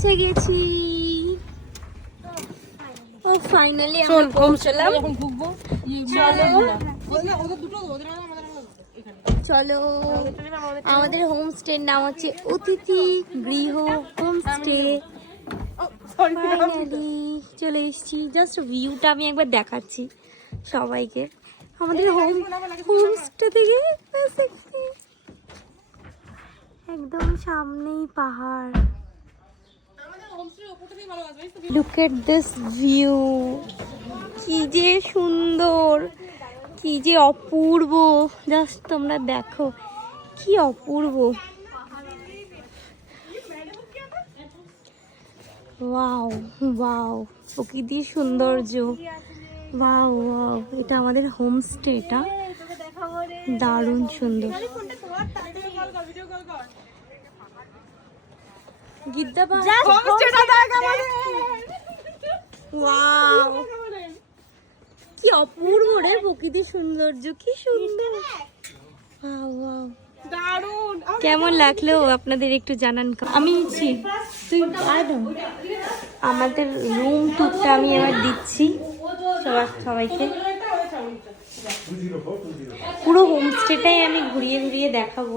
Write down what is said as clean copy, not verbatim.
পৌঁছে গেছি। ও ফাইনালি আমরা পৌঁছলাম। চলো, আমাদের হোমস্টের নাম হচ্ছে অতিথি গৃহ হোমস্টে। ফাইনালি চলে এসেছি। জাস্ট ভিউটা আমি একবার দেখাচ্ছি সবাইকে। আমাদের হোমস্টে থেকে একদম সামনেই পাহাড়। লুক এট দিস ভিউ, কি যে সুন্দর, কি যে অপূর্ব। জাস্ট তোমরা দেখো কি অপূর্ব। ওয়াও ওয়াও, প্রকৃতির সৌন্দর্য। ওয়াও ওয়াও, এটা আমাদের হোমস্টেটা, দারুণ সুন্দর। গিদ্দা ওয়াও, কি অপূর্ব রে প্রকৃতির সৌন্দর্য, কি সুন্দর। ওয়াও ওয়াও, কেমন লাগলো আপনাদের একটু জানান। আমি নিচ্ছি, তুই আমাদের রুম টুরটা আমি এবার দিচ্ছি সবাইকে। পুরো হোমস্টেটাই আমি ঘুরিয়ে ঘুরিয়ে দেখাবো।